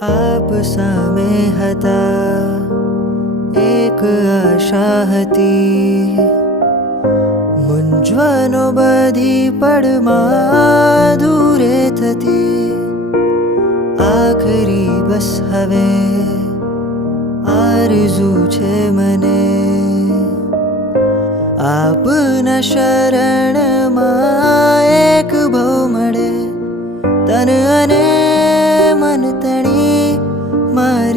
સામે હતા એક આશા હતી મૂંઝવનો બધી પડમાં દૂરે થતી આખરી બસ હવે આરઝુ છે મને આપના શરણમાં એક ભવ મળે તન અને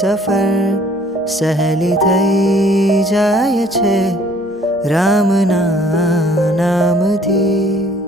સફર સહેલી થઈ જાય છે રામના નામથી.